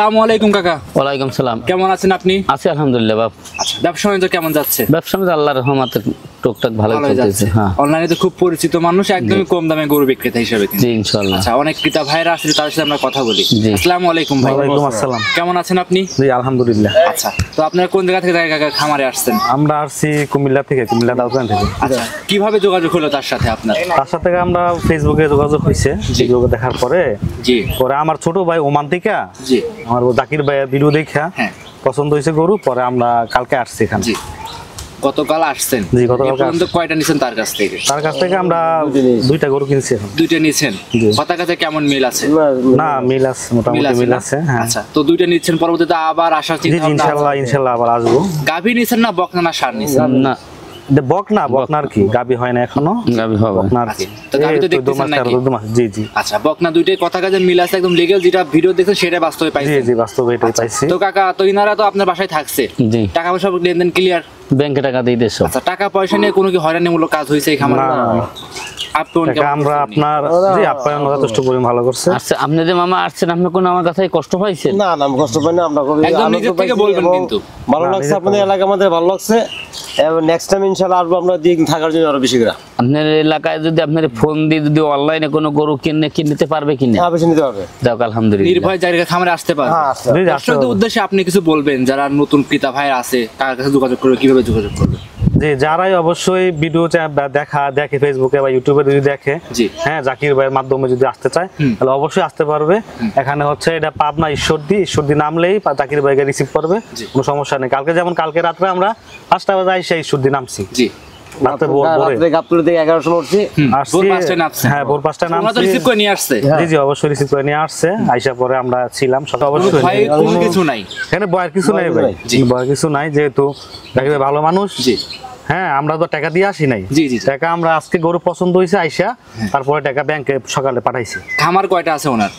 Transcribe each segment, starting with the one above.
আসসালামু আলাইকুম কাকা। ওয়ালাইকুম সালাম। কেমন আছেন আপনি? আছি আলহামদুলিল্লাহ বাপ। আচ্ছা, ব্যবসা বাণিজ্য কেমন যাচ্ছে? ব্যবসা বাণিজ্য আল্লাহর রহমতে টুকটাক ভালো চলতেছে। হ্যাঁ, অনলাইনে তো খুব পরিচিত মানুষ, একদমই কম দামে গরু বিক্রেতা হিসেবে। জি ইনশাআল্লাহ। আচ্ছা, অনেক ক্রেতা ভাইরা আছে, তাদের সাথে আমরা কথা বলি। আসসালামু আলাইকুম ভাই। ওয়ালাইকুম আসসালাম। কেমন আছেন আপনি? জি আলহামদুলিল্লাহ। আচ্ছা, তো আপনারা কোন জায়গা থেকে কাকা খামারে আসছেন? আমরা আসছি কুমিল্লা থেকে, কুমিল্লা দাউকান থেকে। আচ্ছা, কিভাবে যোগাযোগ হলো তার সাথে আপনার? তার সাথে আমরা ফেসবুকে যোগাযোগ হয়েছে, যোগাযোগ দেখার পরে পরে আমার ছোট ভাই ওমান থেকে আমার জাকির ভাইয়ের ভিডিও দেখা পছন্দ হয়েছে গরু, পরে আমরা কালকে আসছি এখানে। গতকাল আসছেন? জি গতকাল। কয়টা নিছেন তার কাছ থেকে? তার কাছ থেকে আমরা দুইটা গরু কিনছি এখন। দুইটা নিছেন? কথা কাছে কেমন মিল আছে? না মিল আছে, মোটামুটি মিল আছে। হ্যাঁ। আচ্ছা, তো দুইটা নিচ্ছেন, পরবর্তীতে আবার আসার চিন্তা ভাবনা? ইনশাআল্লাহ ইনশাআল্লাহ আবার আসবো। গাভী নিছেন না বকনা না ষাঁড় নিছেন? না বকনার কি গাবি হয় না এখনো, গাবি হবে বকনার কি। তো গাবি তো দেখতেছেন নাকি? জি জি। আচ্ছা, বকনা দুইটাই কথা কাজে মিল আছে, একদম লিগ্যাল। যেটা ভিডিও দেখছেন সেটা বাস্তবে পাইছেন? জি জি বাস্তবে এটাই পাইছি। তো কাকা, তো ইনারা তো আপনার বাসায় থাকছে? জি। টাকা পয়সা লেনদেন ক্লিয়ার? ব্যাংকে টাকা দিয়ে দেছো? আচ্ছা, টাকা পয়সা নিয়ে কোনো কি হয়রানিমূলক কাজ হইছে এই খামারে? আমরা আপনার জি আপ্যায়ন যথেষ্ট পরিমাণ ভালো করছে। আচ্ছা, আপনি যে মামা আসছেন, আপনি কোন আমার কাছে কষ্ট পাইছেন? না না, কষ্ট পাই না। আমরা খুবই একদম নিজের থেকে বলবেন, কিন্তু ভালো লাগছে আপনাদের এলাকা, আমাদের ভালো লাগছে। এবং নেক্সট টাইম ইনশাআল্লাহ আসবো আমরা দিন থাকার জন্য আরো বেশি করে। আপনার এলাকায় যদি আপনার ফোন দিয়ে যদি অনলাইনে কোনো গরু কিনতে পারবে কিনা? হ্যাঁ, বেশি নিতে পারবে। যাক আলহামদুলিল্লাহ। নির্ভয় জায়গা খামারে আসতে পারবে। দর্শকদের উদ্দেশ্যে আপনি কিছু বলবেন, যারা নতুন ক্রেতা ভাই আছে, কার কাছে যোগাযোগ করবে, কিভাবে যোগাযোগ করবে? জি, যারাই অবশ্যই ভিডিও দেখে ফেসবুকে বা ইউটিউবে যদি দেখে, হ্যাঁ জাকির ভাইয়ের মাধ্যমে যদি আসতে চায় তাহলে অবশ্যই আসতে পারবে। এখানে হচ্ছে এটা পাবনা ঈশ্বরদী নামলেই জাকির ভাইকে রিসিভ করবে, কোনো সমস্যা নেই। কালকে রাত্রে আমরা 5টা বাজে আইসা ঈশ্বরদী নামছি। জি, অবশ্যই রিসিভ করে নিয়ে আসছে। আইসা পরে আমরা ছিলাম কিছু নাই, এখানে ভয়ের কিছু নাই ভাই, ভয়ের কিছু নাই, যেহেতু ভালো মানুষ। হ্যাঁ, আমরা তো টাকা দিয়ে আসি নাই, টাকা আমরা আজকে গরু পছন্দ হয়েছে আইসা, তারপরে টাকা ব্যাংকে সকালে পাঠাইছি। খামার কয়টা আছে ওনার?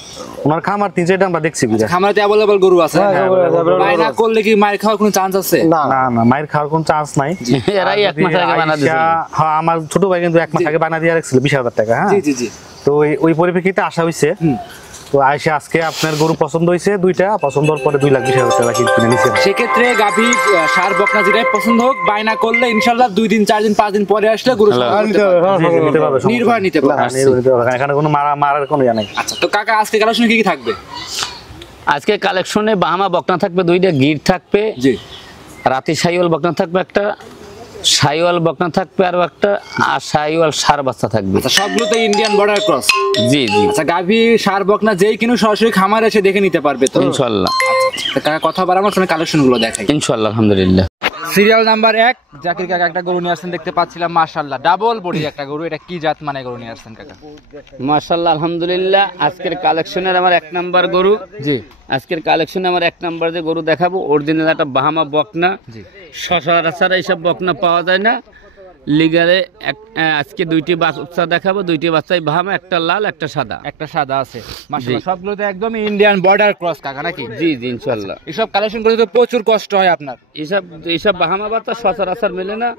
ওনার খামার 3-4টা আমরা দেখছি। খামারে অ্যাভেলেবল গরু আছে? বাইনা করলে কি মায়ের খাওয়ার কোনো চান্স আছে? না না, মায়ের খাওয়ার কোনো চান্স নাই। এরাই 1 মাস আগে বানা দিয়েছে। হ্যাঁ, আমার ছোট ভাই কিন্তু 1 মাস আগে বানা দিয়ে রাখছিল 20,000 টাকা। হ্যাঁ জি জি। তো ওই পরিপ্রেক্ষিতে আসা হয়েছে। তো আইসা আজকে আপনার গরু পছন্দ হয়েছে, দুইটা পছন্দ হওয়ার পরে 2,20,000 টাকা কিনে নিয়েছে। সেক্ষেত্রে গাভী ষাঁড় বকনা যেটাই পছন্দ হোক, বায়না করলে ইনশাল্লাহ 2 দিন 4 দিন 5 দিন পরে আসলে গরু নির্ভয় নিতে পারবে। এখানে কোনো মারার কোনো ইয়া নাই। আচ্ছা, তো কাকা আজকে কালেকশনে কি থাকবে? আজকে কালেকশনে বাহামা বকনা থাকবে 2টা, গির থাকবে, জি, রাতি সাইওয়াল বকনা থাকবে একটা, সাইওয়াল বকনা থাকবে আর একটা, আর সাইওয়াল ষাঁড় বাচ্চা থাকবে। আচ্ছা, সবগুলোতে ইন্ডিয়ান বর্ডার ক্রস? জি জি। আচ্ছা, গাভী ষাঁড় বকনা যেই কিনো সরাসরি খামারে এসে দেখে নিতে পারবে তো ইনশাআল্লাহ? কাকা কথা বাড়ানোর সময় কালেকশনগুলো দেখাই ইনশাআল্লাহ। আলহামদুলিল্লাহ। সিরিয়াল নাম্বার 1 জাকির কাকা একটা গরু নিয়ে আসছেন, দেখতে পাচ্ছিলাম মাশাআল্লাহ ডাবল বডি একটা গরু। এটা কি জাত মানে গরু নিয়ে আসছেন কাকা? মাশাআল্লাহ আলহামদুলিল্লাহ। আজকের কালেকশনের আমার 1 নাম্বার গরু। জি, আজকের কালেকশনে আমার 1 নাম্বার যে গরু দেখাবো, অরিজিনাল একটা বাহামা বকনা। জি, সচরাচর এইসব বকনা পাওয়া যায় না লিগালে। আজকে 2টি বাচ্চা দেখাবো, 2টি বাচ্চাই বাহামা, একটা লাল একটা সাদা আছে। মাশাআল্লাহ, সবগুলোতে একদম ইন্ডিয়ান বর্ডার ক্রস কাকা নাকি? জি জি ইনশাআল্লাহ। এসব কালেকশন করতে তো প্রচুর কষ্ট হয় আপনার। এইসব বাহামা বাচ্চা সচরাচর মেলে না।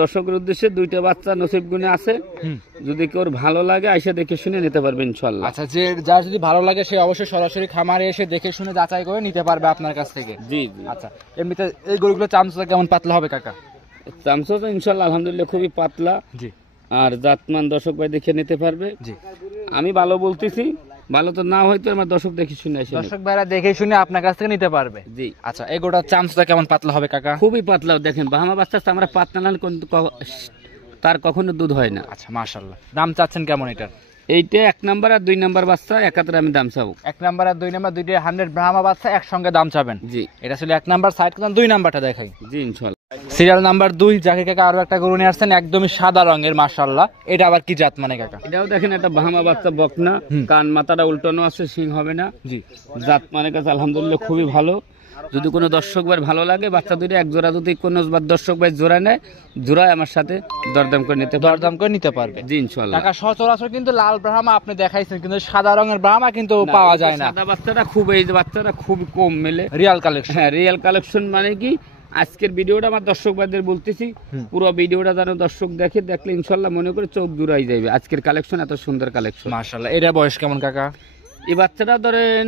দর্শকের উদ্দেশ্যে 2টা বাচ্চা নসিব গুণে আছে, যদি কেউ ভালো লাগে আইসা দেখে শুনে নিতে পারবে ইনশাআল্লাহ। আচ্ছা, যার যদি ভালো লাগে সে অবশ্যই সরাসরি খামারে এসে দেখে শুনে যাচাই করে নিতে পারবে আপনার কাছ থেকে। জি জি। আচ্ছা, এমনিতে এই গরুগুলো চামচটা কেমন পাতলা হবে কাকা? চামচা তো ইনশাআল্লাহ আলহামদুলিল্লাহ খুবই পাতলা। জি। আর জাতমান দর্শক ভাই দেখে নিতে পারবে। জি, আমি ভালো বলতেছি, ভালো তো না হয়তো আমার দর্শক দেখে শুনে আসে, দর্শক ভাইরা দেখে শুনে আপনার কাছ থেকে নিতে পারবে। জি। আচ্ছা, এই গরুটার চামচটা কেমন পাতলা হবে কাকা? খুবই পাতলা। দেখেন বাহামা বাচ্চা আমরা পাতলা না তার কখনো দুধ হয় না। আচ্ছা, মাশাআল্লাহ। দাম চাচ্ছেন কেমন এটার? এইটা 1 নাম্বার আর 2 নাম্বার বাচ্চা একাত্রে আমি দাম চাবো। 1 নাম্বার আর 2 নাম্বার 2টা 100 ব্রাহ্মা বাচ্চা একসঙ্গে দাম চাবেন? জি। এটা ছিল 1 নাম্বার, সাইড করুন 2 নাম্বারটা দেখাই। জি ইনশাআল্লাহ। সিরিয়াল নাম্বার 2 জাকির কাকা আরো একটা গরু নিয়ে আসছেন, একদমই সাদা রঙের মাশাআল্লাহ। এটা আবার কি জাত মানে কাকা? এটাও দেখেন একটা বাহামা বাচ্চা বকনা, কান মাথাটা উল্টানো আছে, সিং হবে না। জি, জাত মানে কাছে আলহামদুলিল্লাহ খুবই ভালো। যদি কোনো দর্শক ভাই ভালো লাগে, বাচ্চা 2টা 1 জোড়া, যদি কোনো দর্শক ভাই জোড়া নেয়, জোড়ায় আমার সাথে দরদাম করে নিতে পারবে। জি ইনশাআল্লাহ। কাকা সচরাচর কিন্তু লাল ব্রাহ্মা আপনি দেখাইছেন, কিন্তু সাদা রঙের ব্রাহ্মা কিন্তু পাওয়া যায় না। সাদা বাচ্চাটা খুব কম মেলে। Real collection? হ্যাঁ, রিয়াল কালেকশন মানে কি, আজকের ভিডিওটা আমার দর্শক ভাইদের বলতেছি, পুরো ভিডিওটা যেন দর্শক দেখলে ইনশাআল্লাহ মনে করে চোখ জুড়াই যাবে। আজকের কালেকশন এত সুন্দর কালেকশন মাশাআল্লাহ। এটা বয়স কেমন কাকা? এই বাচ্চাটা ধরেন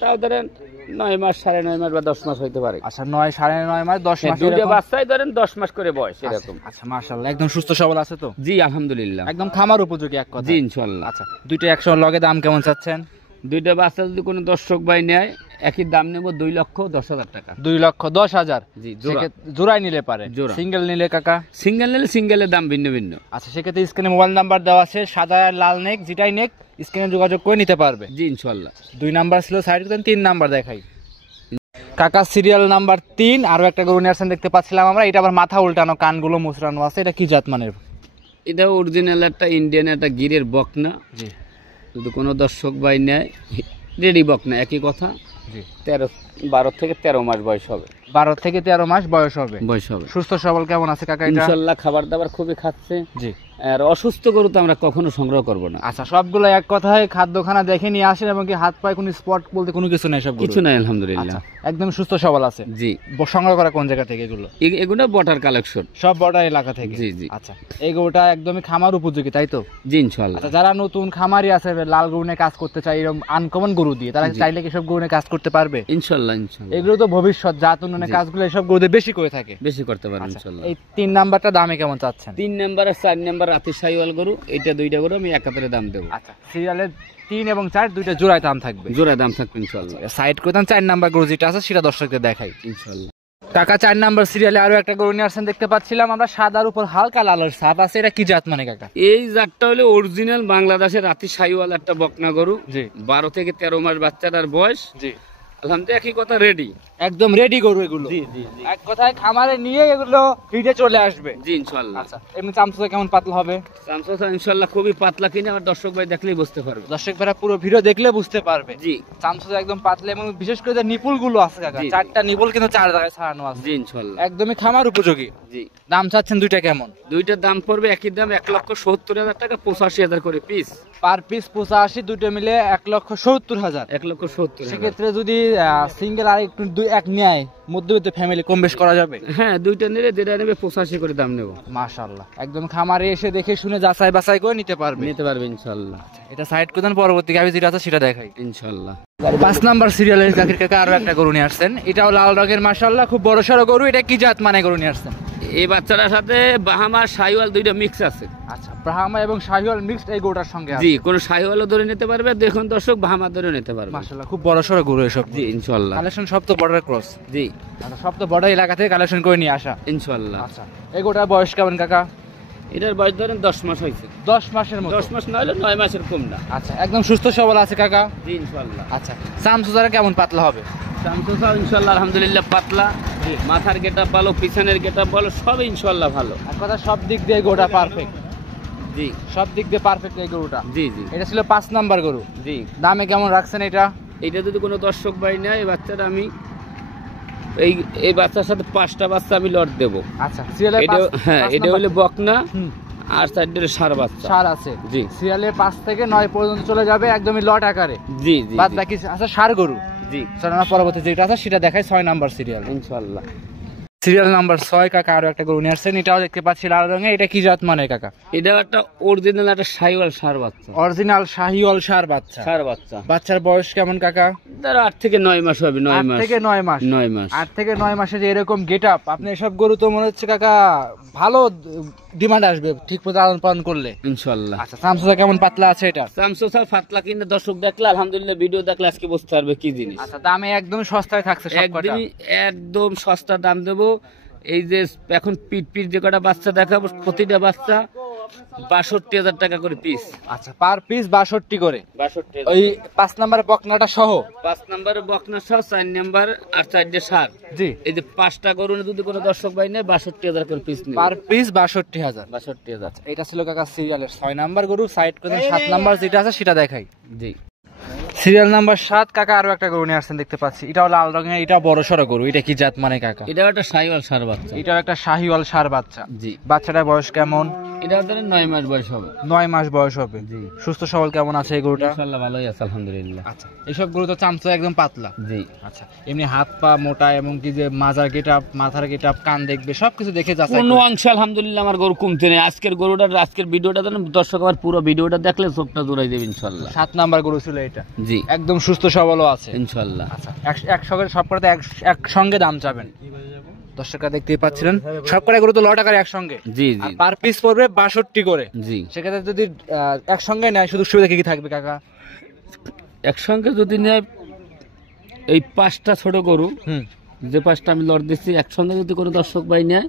তাও ধরেন 9 মাস 9.5 মাস বা 10 মাস হইতে পারে। আচ্ছা 9 9.5 মাস 10 মাস দুইটা বাচ্চাই ধরেন 10 মাস করে বয়স এরকম। আচ্ছা মাশাআল্লাহ একদম সুস্থ সবল আছে তো? জি আলহামদুলিল্লাহ একদম খামার উপযোগী এক কথা। জি ইনশাআল্লাহ। আচ্ছা দুইটা একসঙ্গে লগে দাম কেমন চাচ্ছেন? দুইটা বাচ্চা যদি কোনো দর্শক ভাই নেয় একই দাম নেব 2,10,000 টাকা। 2,10,000 জি জোড়া। জোড়াই নিলে পারে, জোড়া। সিঙ্গেল নিলে কাকা? সিঙ্গেল নিলে সিঙ্গেলের দাম ভিন্ন ভিন্ন। আচ্ছা সেক্ষেত্রে স্ক্রিনে মোবাইল নাম্বার দেওয়া আছে, সাদা আর লাল নেক যেটাই নেক স্ক্রিনে যোগাযোগ করে নিতে পারবে। জি ইনশাআল্লাহ। 2 নাম্বার ছিল সাইড করতেন, 3 নাম্বার দেখাই কাকা সিরিয়াল নাম্বার 3 আরো একটা গরু নিয়ে আসছেন দেখতে পাচ্ছিলাম আমরা। এটা আবার মাথা উল্টানো, কানগুলো মুচড়ানো আছে, এটা কি জাত মানের? এটা অরিজিনাল একটা ইন্ডিয়ান একটা গিরের বকনা। জি যদি কোনো দর্শক ভাই নেয় রেডি বকনা একই কথা। জি 12 থেকে 13 মাস বয়স হবে। 12 থেকে 13 মাস বয়স হবে। সুস্থ সবল কেমন আছে কাকা এটা? ইনশাআল্লাহ খাবার দাবার খুবই খাচ্ছে। জি আর অসুস্থ গরু তো আমরা কখনো সংগ্রহ করব না। আচ্ছা সবগুলো এক কথায় খাদ্যখানা দেখে নিয়ে আসেন এবং কি হাত পায়ে কোনো স্পট বলতে কোনো কিছু নেই? সব কিছু নাই আলহামদুলিল্লাহ। একদম সুস্থ সবল আছে। জি সংগ্রহ করা কোন জায়গা থেকে এগুলো? এগুলো বটার কালেকশন, সব বর্ডার এলাকা থেকে। জি জি। আচ্ছা এই গরুটা একদমই খামার উপযোগী তাই তো? জি ইনশাআল্লাহ। আচ্ছা যারা নতুন খামারি আছে লাল গরু নিয়ে কাজ করতে চায় এরকম আনকমন গরু দিয়ে, তারা চাইলে কি সব গরু নিয়ে কাজ করতে পারবে? ইনশাআল্লাহ ইনশাআল্লাহ। এগুলো তো ভবিষ্যৎ জাত উন্নয়নের কাজগুলো এসব গরুদের বেশি করে থাকে। বেশি করতে পারবে ইনশাআল্লাহ। এই 3 নাম্বারটা দামে কেমন চাচ্ছেন? 3 নাম্বার আর 4 নাম্বার রাতে সাইওয়াল গরু, এটা দুইটা গরু আমি একাধারে দাম দেব। আচ্ছা সিরিয়ালে 3 এবং 4 দুইটা জোড়ায় দাম থাকবে। জোড়া দাম থাকবে ইনশাআল্লাহ। সাইড করতেন 4 নাম্বার গরু যেটা আছে সেটা দর্শকদের দেখাই ইনশাআল্লাহ। কাকা 4 নাম্বার সিরিয়ালে আরো একটা গরু নিয়ে আসছেন দেখতে পাচ্ছিলাম আমরা, সাদার উপর হালকা লালের ছাপ আছে, এটা কি জাত মানে কাকা? এই জাতটা হলো অরিজিনাল বাংলাদেশের রাতি সাইওয়াল একটা বকনা গরু। জি 12 থেকে 13 মাস বাচ্চাটার বয়স। জি আলহামদুলিল্লাহ একই কথা রেডি, একদম রেডি গরু এগুলো। জি জি জি। এক কথায় খামারে নিয়ে এগুলো হিটে চলে আসবে। জি ইনশাআল্লাহ। আচ্ছা এমনি চামচা কেমন পাতলা হবে? চামচা ইনশাআল্লাহ খুবই পাতলা, কিনা আমার দর্শক ভাই দেখলেই বুঝতে পারবে। দর্শক ভাইরা পুরো ভিডিও দেখলে বুঝতে পারবে। জি চামচা একদম পাতলা এবং বিশেষ করে যে নিপুল গুলো আছে কাকা, 4টা নিপুল কিন্তু 4 জায়গায় ছাড়ানো আছে। জি ইনশাআল্লাহ একদমই খামার উপযোগী। জি। দাম চাচ্ছেন দুইটা কেমন? দুইটার দাম পড়বে একই দাম 1,70,000 টাকা, 85,000 করে পিস। পার পিস 85, দুটো মিলে 1,70,000। 1,70,000। সেক্ষেত্রে যদি সিঙ্গেল আর একটু 2-1 নেয় মধ্যবিত্ত ফ্যামিলি কম বেশ করা যাবে? হ্যাঁ দুইটা নিলে যেটা নেবে 85 করে দাম নেব। মাশাআল্লাহ একদম খামারে এসে দেখে শুনে যাচাই বাছাই করে নিতে পারবে। ইনশাআল্লাহ। এটা সাইড করতেন, পরবর্তী গাভী যেটা আছে সেটা দেখাই ইনশাআল্লাহ। 5 নাম্বার সিরিয়ালের জাকির কাকা আরো একটা গরু নিয়ে আসছেন, এটাও লাল রঙের মাশাআল্লাহ খুব বড় সড়ো গরু। এটা কি জাত মানে গরু নিয়ে আসছেন? এই বাচ্চাটার সাথে বাহামা শাহিওয়াল দুইটা মিক্স আছে। আচ্ছা ব্রাহ্মা এবং শাহিওয়াল মিক্সড এই গরুটার সঙ্গে আছে। জি কোন শাহিওয়ালও ধরে নিতে পারবে, দেখুন দর্শক বাহামা ধরে নিতে পারবে। মাশাআল্লাহ খুব বড় সড়ো গরু এসব। জি ইনশাআল্লাহ। কালেকশন সব তো বর্ডার ক্রস। জি আচ্ছা সব তো বর্ডার এলাকা থেকে কালেকশন করে নিয়ে আসা ইনশাআল্লাহ। আচ্ছা এই গরুটার বয়স কেমন কাকা? এটার বয়স ধরেন 10 মাস হয়েছে। 10 মাসের মতো? 10 মাস না হলে 9 মাসের কম না। আচ্ছা একদম সুস্থ সবল আছে কাকা? জি ইনশাআল্লাহ। আচ্ছা চামচুজারা কেমন পাতলা হবে? চামচা ইনশাআল্লাহ আলহামদুলিল্লাহ পাতলা। মাথার গেটআপ ভালো, পিছনের গেটআপ ভালো, সব ইনশাআল্লাহ ভালো। এক কথা সব দিক দিয়ে গরুটা পারফেক্ট। জি সব দিক দিয়ে পারফেক্ট এই গরুটা। জি জি। এটা ছিল 5 নাম্বার গরু। জি দামে কেমন রাখছেন এটা? এটা যদি কোনো দর্শক ভাই নেয় এই বাচ্চাটা আমি এই বাচ্চার সাথে 5টা বাচ্চা আমি লট দেব। আচ্ছা সিরিয়ালে হ্যাঁ এটা হলো বকনা আর সাইডের সার বাচ্চা। সার আছে। জি সিরিয়ালে 5 থেকে 9 পর্যন্ত চলে যাবে একদমই লট আকারে। জি জি। বাদ বাকি আছে সার গরু। জি চলো আমরা পরবর্তী যেটা আছে সেটা দেখাই 6 নাম্বার সিরিয়াল ইনশাআল্লাহ। সিরিয়াল নাম্বার 6 কাকা আরো একটা গরু নিয়ে আসছেন, এটাও দেখতে পাচ্ছি লাল রঙে। এটা কি জাত মানে কাকা? এটা একটা অরিজিনাল একটা শাহিওয়াল সার বাচ্চা। অরিজিনাল শাহিওয়াল সার বাচ্চা। সার বাচ্চা। বাচ্চার বয়স কেমন কাকা? ধরো 8 থেকে 9 মাস হবে। 9 মাস 8 থেকে 9 মাস। 9 মাস। 8 থেকে 9 মাসে যে এরকম গেটআপ, আপনি এসব গরু তো মনে হচ্ছে কাকা ভালো ডিমান্ড আসবে ঠিক মতো লালন পালন করলে ইনশাআল্লাহ। আচ্ছা চামচা কেমন পাতলা আছে এটা? চামচা স্যার পাতলা, কিন্তু দর্শক দেখলে আলহামদুলিল্লাহ ভিডিও দেখলে আজকে বুঝতে পারবে কি জিনিস। আচ্ছা দামে একদম সস্তায় থাকছে সব কটা? একদম সস্তা দাম দেবো। এই যে এখন পিট যে কটা বাচ্চা দেখাবো প্রতিটা বাচ্চা 62,000 টাকা করে পিস। আচ্ছা পার পিস 62 করে? 62,000। ওই 5 নাম্বার বকনাটা সহ? 5 নাম্বারে বকনা সহ, 4 নাম্বার আর 4টে সার। জি এই যে 5টা গরু যদি কোনো দর্শক ভাই নেয় 62,000 করে পিস নেবে। Per piece 62,000। 62,000। এটা ছিল কাকা সিরিয়ালের 6 নাম্বার গরু। সাইড করে 7 নাম্বার যেটা আছে সেটা দেখাই। জি সিরিয়াল নাম্বার 7 কাকা আরো একটা গরু নিয়ে আসছেন দেখতে পাচ্ছি, এটাও লাল রঙের। এটা বড় সড়ো গরু। এটা কি জাত মানে কাকা? এটা একটা শাহিওয়াল সার বাচ্চা। এটাও একটা শাহিওয়াল সার বাচ্চা। জি বাচ্চাটার বয়স কেমন? এটা ধরেন 9 মাস বয়স হবে। 9 মাস বয়স হবে। জি। সুস্থ সবল কেমন আছে এই গরুটা? ইনশাআল্লাহ ভালোই আছে আলহামদুলিল্লাহ। আচ্ছা, এইসব গরু তো চামচা একদম পাতলা। জি। আচ্ছা, এমনি হাত পা মোটা এবং কি যে মাজার গেটআপ, মাথার গেটআপ, কান দেখবে সবকিছু দেখে যাচাই কোনো করে। অংশ আলহামদুলিল্লাহ আমার গরু কমতে নেই। আজকের ভিডিওটা দেন দর্শক আমার পুরো ভিডিওটা দেখলে চোখটা জোড়াই দেবে ইনশাআল্লাহ। 7 নাম্বার গরু ছিল এটা। জি একদম সুস্থ সবলও আছে ইনশাআল্লাহ। আচ্ছা, একসঙ্গে সব কটাতে একসঙ্গে দাম চাবেন দর্শকরা দেখতেই পাচ্ছিলেন, সব কটা গরু তো লট আকারে একসঙ্গে। জি আর জি পার পিস পড়বে 62 করে। জি। সেক্ষেত্রে যদি একসঙ্গে নেয় সুযোগ সুবিধা কি কি থাকবে কাকা? একসঙ্গে যদি নেয় এই 5টা ছোট গরু, হুম, যে 5টা আমি লট দিচ্ছি, একসঙ্গে যদি কোনো দর্শক ভাই নেয়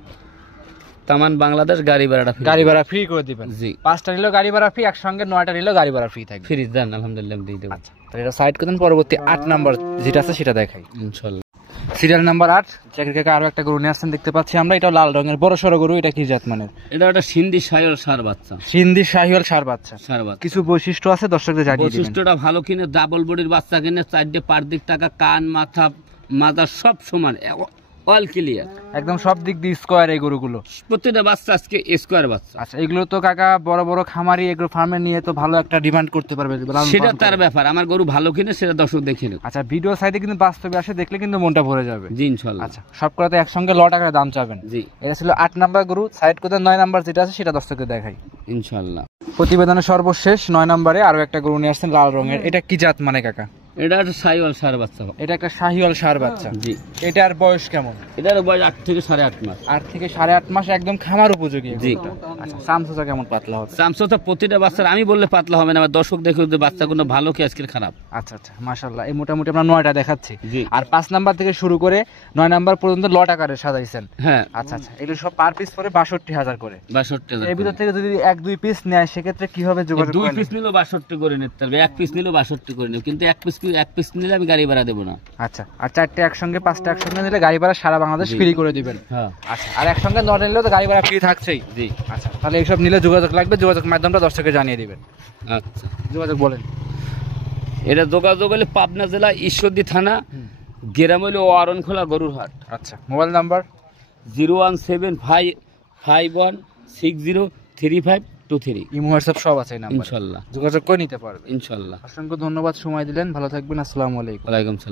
তামান বাংলাদেশ গাড়ি ভাড়াটা গাড়ি ভাড়া ফ্রি করে দিবেন। জি। 5টা নিলেও গাড়ি ভাড়া ফ্রি, একসঙ্গে 9টা নিলেও গাড়ি ভাড়া ফ্রি থাকবে। ফ্রি দেন আলহামদুলিল্লাহ আমি দিয়ে দেবো। আচ্ছা, তাহলে এটা সাইড করেন, পরবর্তী 8 নাম্বার যেটা আছে সেটা দেখাই। ইনশাআল্লাহ। সিরিয়াল নাম্বার 8 জাকির কাকা আরো একটা গরু নিয়ে আসছেন দেখতে পাচ্ছি আমরা, এটা লাল রঙের বড় সড়ো গরু। এটা কি জাত মানের? এটা একটা সিন্ধি সায়র সার বাচ্চা। সিন্ধি শাহিওয়াল ষাঁড় বাচ্চা। সার বাচ্চা কিছু বৈশিষ্ট্য আছে দর্শকদের জানিয়ে দিবেন। বৈশিষ্ট্যটা ভালো কিনে, ডাবল বডির বাচ্চা কিনে, 4টে পার দিক টাকা, কান মাথা সব সমান, অল ক্লিয়ার, একদম সব দিক দিয়ে স্কোয়ার এই গরুগুলো। প্রত্যেকটা বাচ্চা আজকে স্কোয়ার বাচ্চা। আচ্ছা, এগুলো তো কাকা বড় বড় খামারি এগুলো ফার্মে নিয়ে তো ভালো একটা ডিমান্ড করতে পারবে। সেটা তার ব্যাপার, আমার গরু ভালো কিনে সেটা দর্শক দেখে নেবে। আচ্ছা, ভিডিও সাইডে কিন্তু বাস্তবে আসে দেখলে কিন্তু মনটা ভরে যাবে। জি ইনশাআল্লাহ। আচ্ছা, সব করাতে একসঙ্গে লট আকারে দাম চাবেন। জি। এটা ছিল 8 নাম্বার গরু। সাইড করতে 9 নাম্বার যেটা আছে সেটা দর্শকদের দেখাই। ইনশাআল্লাহ। প্রতিবেদনের সর্বশেষ 9 নম্বরে আরো একটা গরু নিয়ে আসছেন লাল রঙের। এটা কি জাত মানে কাকা? এটা একটা সাইওয়াল সার বাচ্চা। এটা একটা শাহিওয়াল ষাঁড় বাচ্চা। জি। এটার বয়স কেমন? এটার বয়স 8 থেকে 8.5 মাস। 8 থেকে 8.5 মাস, একদম খামার উপযোগী। জি। আচ্ছা, সামসুসা কেমন পাতলা হবে? সামসুসা প্রতিটা বাচ্চার আমি বললে পাতলা হবে না, আমার দর্শক দেখে যে বাচ্চাগুলো ভালো কি আজকের খারাপ। আচ্ছা আচ্ছা, মাশাআল্লাহ। এই মোটামুটি আমরা 9টা দেখাচ্ছি। জি। আর 5 নাম্বার থেকে শুরু করে 9 নাম্বার পর্যন্ত লট আকারে সাজাইছেন। হ্যাঁ। আচ্ছা আচ্ছা, এগুলো সব পার পিস পরে 62,000 করে। 62,000। এর ভিতর থেকে যদি 1-2 পিস নেয় সেক্ষেত্রে কিভাবে যোগাযোগ 2 করবেন? পিস নিলেও 62 করে নিতে হবে, 1 পিস নিলেও 62 করে নেব, কিন্তু এক পিস নিলে আমি গাড়ি ভাড়া দেবো না। আচ্ছা, আর 4টে একসঙ্গে 5টা একসঙ্গে নিলে গাড়ি ভাড়া সারা বাংলাদেশ জি। ফ্রি করে দিবেন। হ্যাঁ। আচ্ছা, আর একসঙ্গে 9 নিলেও তো গাড়ি ভাড়া ফ্রি থাকছেই। জি। আচ্ছা, তাহলে এইসব নিলে যোগাযোগ লাগবে, যোগাযোগ মাধ্যমটা দর্শককে জানিয়ে দিবেন। আচ্ছা, যোগাযোগ বলেন। এটা যোগাযোগ হলে পাবনা জেলা ঈশ্বরদী থানা, গ্রাম হলো অরণখোলা গরুর হাট। আচ্ছা, মোবাইল নাম্বার 01751603523। ইমো হোয়াটসঅ্যাপ সব আছে এই নাম্বারে। ইনশাআল্লাহ। যোগাযোগ করে নিতে পারবে। ইনশাআল্লাহ। অসংখ্য ধন্যবাদ সময় দিলেন, ভালো থাকবেন। আসসালামু আলাইকুম। ওয়ালাইকুম সালাম।